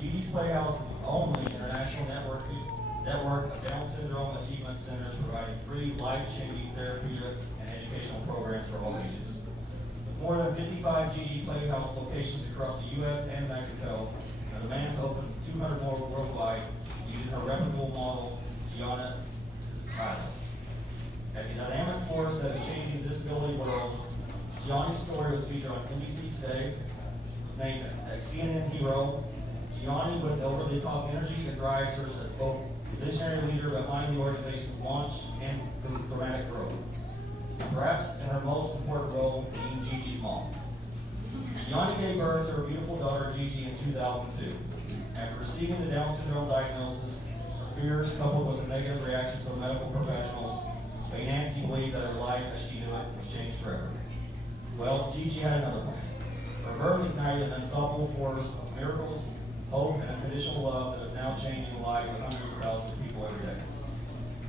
GiGi's Playhouse is the only international network of Down syndrome achievement centers providing free, life-changing therapeutic and educational programs for all ages. With more than 55 GiGi Playhouse locations across the U.S. and Mexico, and the plan to open 200 more worldwide using her replicable model, Gianna is tireless. As the dynamic force that is changing the disability world, Gianni's story was featured on NBC Today, was named a CNN hero. Gianni, with over-the-top energy and drive, serves as both the visionary leader behind the organization's launch and through dramatic growth. And perhaps in her most important role, being GiGi's mom. Gianni gave birth to her beautiful daughter GiGi in 2002. After receiving the Down syndrome diagnosis, her fears coupled with the negative reactions of medical professionals made Nancy believe that her life as she knew it was changed forever. Well, GiGi had another plan. Her birth ignited an unstoppable force of miracles, hope, and unconditional love that is now changing the lives of hundreds of thousands of people every day.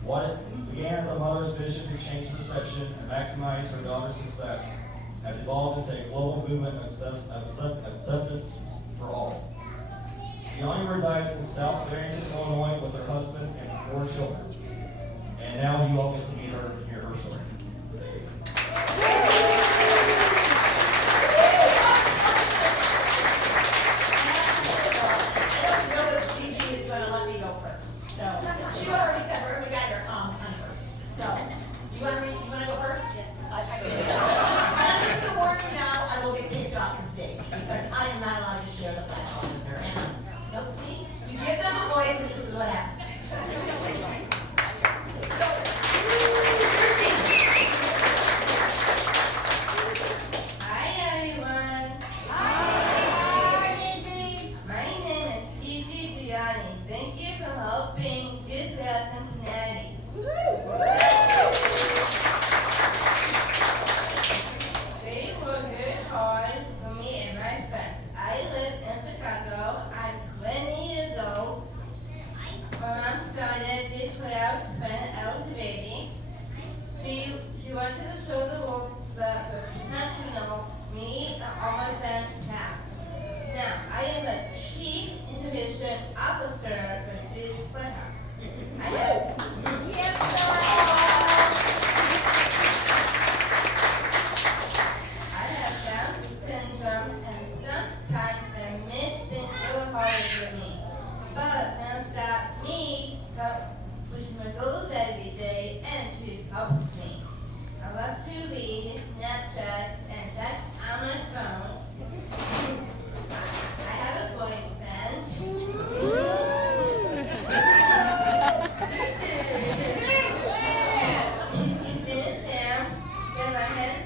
What it began as a mother's vision to change perception and maximize her daughter's success has evolved into a global movement of acceptance for all. Gianni resides in South Bend, Illinois with her husband and 4 children. And now you all get to meet her and hear her story. She already said we got her on first. So, do you want to go first? Yes. I'm just going to warn you now, I will get kicked off the stage because I am not allowed to share the platform with her. And nope, see, you give them a voice and this is what happens. Hi everyone. My name is GiGi. Thank you for helping Good Health Cincinnati. They work very hard for me and my friends. I live in Chicago. I'm 20 years old. My mom started this Playhouse when I was a baby. She wanted to show the world the potential me and all my friends have. Now, I am a chief innovation officer for this Playhouse. I have Down syndrome and sometimes the myth things really hard for me. But don't stop me from pushing my goals every day and please helps me. I love to read Snapchats and text on my phone. I have a boyfriend. His name is Sam. He's my head.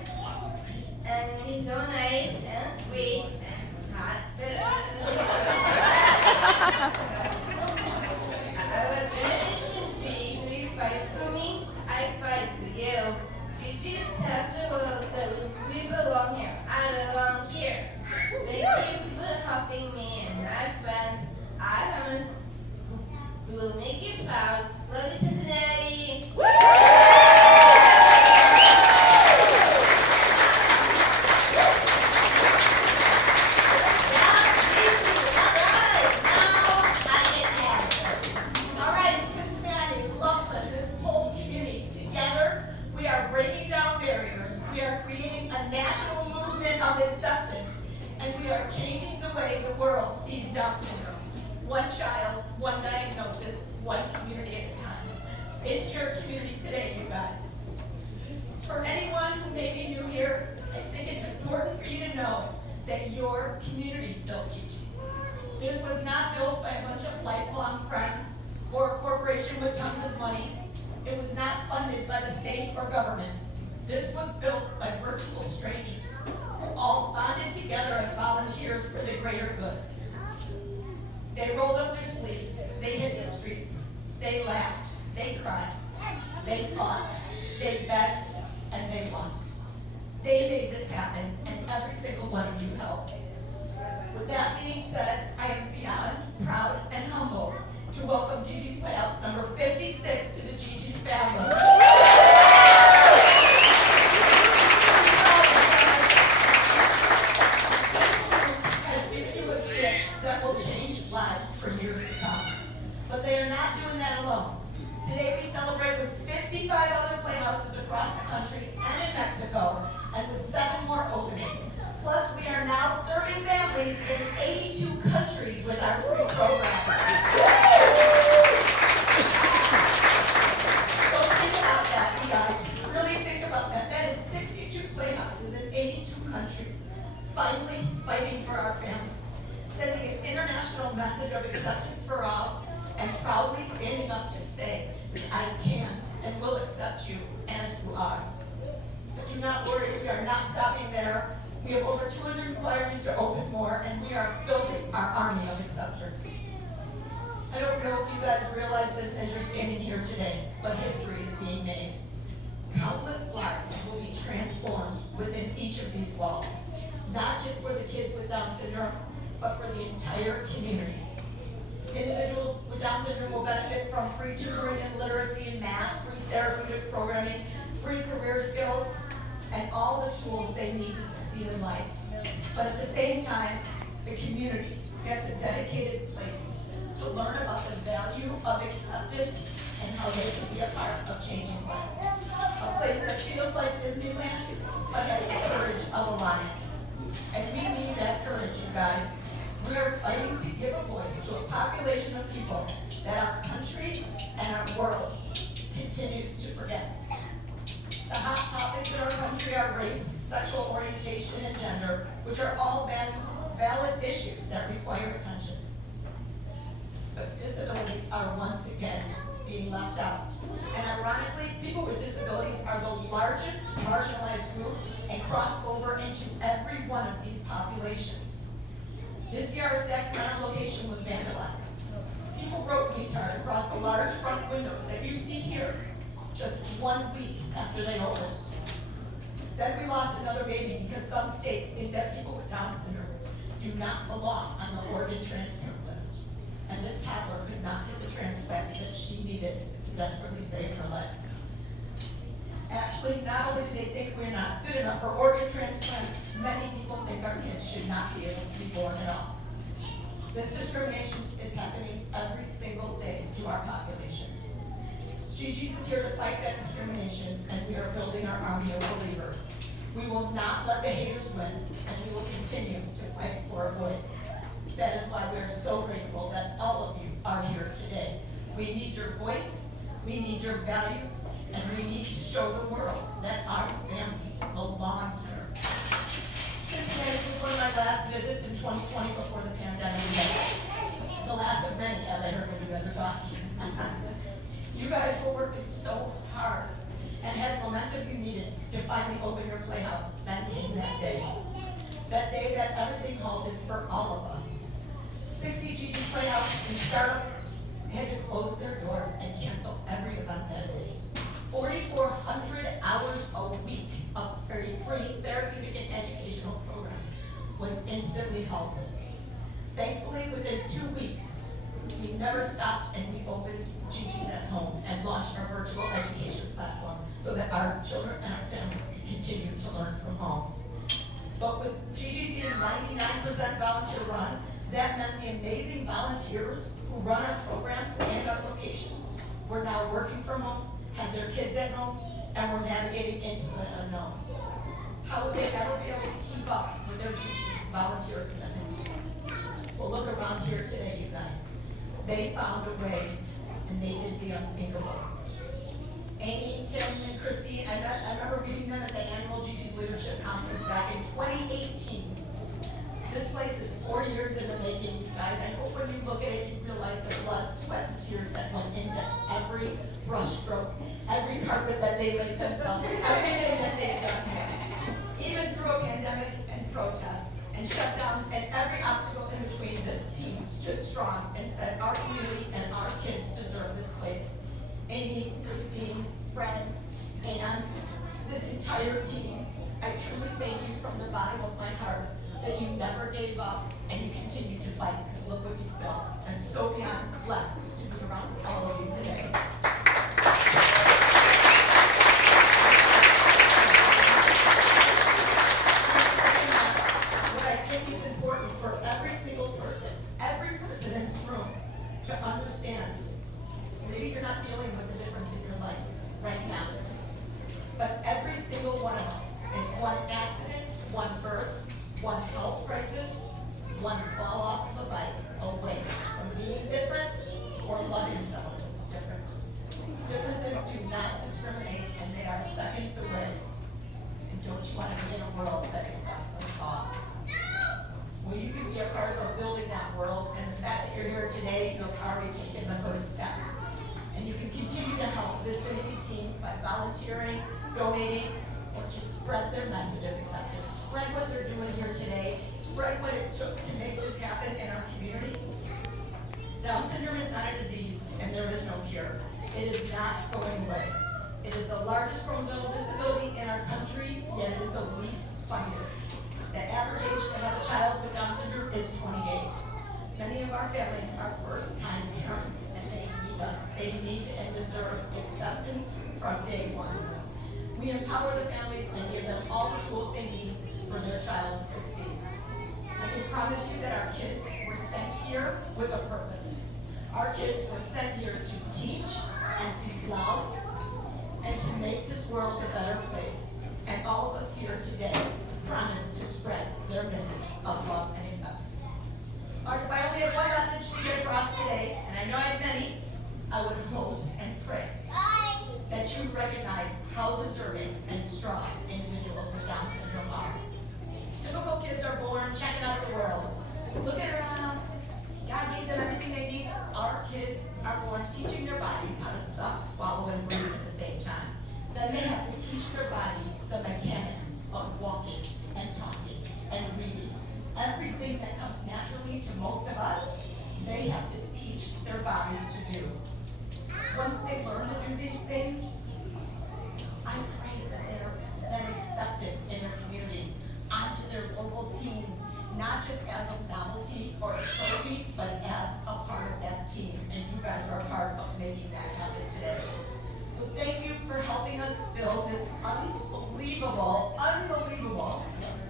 And he's so nice and sweet and hot. I love Gigi. Please fight for me. I fight for you. Gigi tells the world that we belong here. I belong here. Thank you for helping me and my friends. We will make you proud. Love you, Cincinnati. All right, Cincinnati, Loveland, this whole community, together, we are breaking down barriers. We are creating a national movement of acceptance, and we are changing the way the world sees Down syndrome. One child, one diagnosis, one community at a time. It's your community today, you guys. For anyone who may be new here, I think it's important for you to know that your community built GiGi's. This was not built by a bunch of lifelong friends or a corporation with tons of money. It was not funded by the state or government. This was built by virtual strangers, all bonded together as volunteers for the greater good. They rolled up their sleeves, they hit the streets, they laughed, they cried, they fought, they begged, and they won. They made this happen, and every single one of you helped. With that being said, I am beyond proud and humbled to welcome GiGi's Playhouse number 56 to the GiGi's family. Has given you a gift that will change lives for years to come. But they are not doing that alone. Today we celebrate with 55 other playhouses across the country and in Mexico, and with 7 more opening. Plus, we are now serving families in 82 countries with our free programs. So think about that, you guys. Really think about that. That is 62 playhouses in 82 countries, finally fighting for our families, sending an international message of acceptance for all, and proudly standing up to say, I can and will accept you as you are. But do not worry, we are not stopping there. We have over 200 inquiries to open more, and we are building our army of acceptors. I don't know if you guys realize this as you're standing here today, but history is being made. Countless lives will be transformed within each of these walls, not just for the kids with Down syndrome, but for the entire community. Individuals with Down syndrome will benefit from free tutoring in literacy and math, free therapeutic programming, free career skills, and all the tools they need to succeed in life. But at the same time, the community gets a dedicated place to learn about the value of acceptance and how they can be a part of changing lives. A place that feels like Disneyland, but has the courage of a lion. And we need that courage, you guys. We are fighting to give a voice to a population of people that our country and our world continues to forget. The hot topics in our country are race, sexual orientation, and gender, which are all valid issues that require attention. But disabilities are once again being left out. And ironically, people with disabilities are the largest marginalized group and cross over into every one of these populations. This year, our Sacramento location was vandalized. People wrote retard across the large front windows that you see here just 1 week after they opened. Then we lost another baby because some states think that people with Down syndrome do not belong on the organ transplant list. And this toddler could not get the transplant that she needed to desperately save her life. Actually, not only do they think we're not good enough for organ transplants, many people think our kids should not be able to be born at all. This discrimination is happening every single day to our population. GiGi is here to fight that discrimination, and we are building our army of believers. We will not let the haters win, and we will continue to fight for a voice. That is why we are so grateful that all of you are here today. We need your voice, we need your values, and we need to show the world that our families belong here. Cincinnati was one of my last visits in 2020 before the pandemic hit. The last of many, as I heard when you guys are talking. You guys were working so hard and had momentum you needed to finally open your playhouse. That came that day. That day that everything halted for all of us. 60 GiGi's Playhouse and startup had to close their doors and cancel every event that day. 4,400 hours a week of free therapeutic and educational program was instantly halted. Thankfully, within 2 weeks, we never stopped and we opened GiGi's at Home and launched our virtual education platform so that our children and our families can continue to learn from home. But with GiGi's being 99% volunteer run, that meant the amazing volunteers who run our programs and our locations were now working from home, had their kids at home, and were navigating into the unknown. How would they ever be able to keep up with their GiGi's volunteer commitments? Well, look around here today, you guys. They found a way, and they did the unthinkable. Amy, Kim, and Christine, I remember meeting them at the annual GiGi's Leadership Conference back in 2018. This place is 4 years in the making, guys. I hope when you look at it, you realize the blood, sweat, and tears that went into every brush stroke, every carpet that they laid themselves, everything that they've done here. Even through a pandemic and protests and shutdowns and every obstacle in between, this team stood strong and said our community and our kids deserve this place. Amy, Christine, Fred, and this entire team, I truly thank you from the bottom of my heart that you never gave up and you continue to fight, because look what you've built. I'm so beyond blessed to be around all of you today. What I think is important for every single person in to understand. Maybe you're not dealing with the difference in your life right now. But every single one of us is one accident, one birth, one health crisis, one fall off of a bike away from being different or loving someone who's different. Differences do not discriminate, and they are seconds away. And don't you want to be in a world that accepts us all? Well, you can be a part of building that world, and the fact that you're here today, you've already taken the first step. And you can continue to help this Cincy team by volunteering, donating, or just spread their message of acceptance. Spread what they're doing here today. Spread what it took to make this happen in our community. Down syndrome is not a disease, and there is no cure. It is not going away. It is the largest chromosomal disability in our country, yet it is the least funded. The average age to have a child with Down syndrome is 28. Many of our families are first-time parents, and they need us. They need and deserve acceptance from day one. We empower the families and give them all the tools they need for their child to succeed. I can promise you that our kids were sent here with a purpose. Our kids were sent here to teach and to love and to make this world a better place. And all of us here today promise to spread their message of love and acceptance. All right, if I only had one message to get across today, and I know I have many, I would hope and pray that you recognize how deserving and strong individuals with Down syndrome are. Typical kids are born checking out the world. Looking around, God gave them everything they need. Our kids are born teaching their bodies how to suck, swallow, and breathe at the same time. Then they have to teach their bodies the mechanics of walking and talking and reading. Everything that comes naturally to most of us, they have to teach their bodies to do. Once they learn to do these things, I pray that they are then accepted in their communities, onto their local teams, not just as a novelty or a trophy, but as a part of that team. And you guys are a part of making that happen today. So thank you for helping us build this unbelievable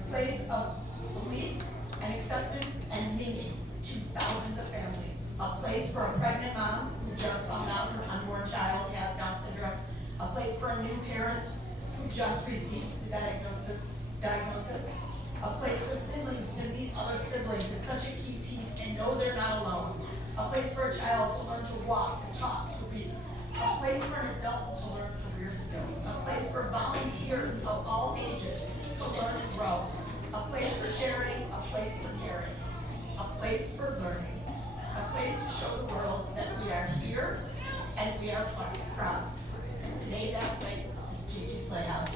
place of belief and acceptance and meaning to thousands of families. A place for a pregnant mom who just found out her unborn child has Down syndrome. A place for a new parent who just received the diagnosis. A place for siblings to meet other siblings. It's such a key piece and know they're not alone. A place for a child to learn to walk, to talk, to read. A place for an adult to learn career skills. A place for volunteers of all ages to learn and grow. A place for sharing, a place for caring. A place for learning. A place to show the world that we are here and we are proud. And today that place is GiGi's Playhouse.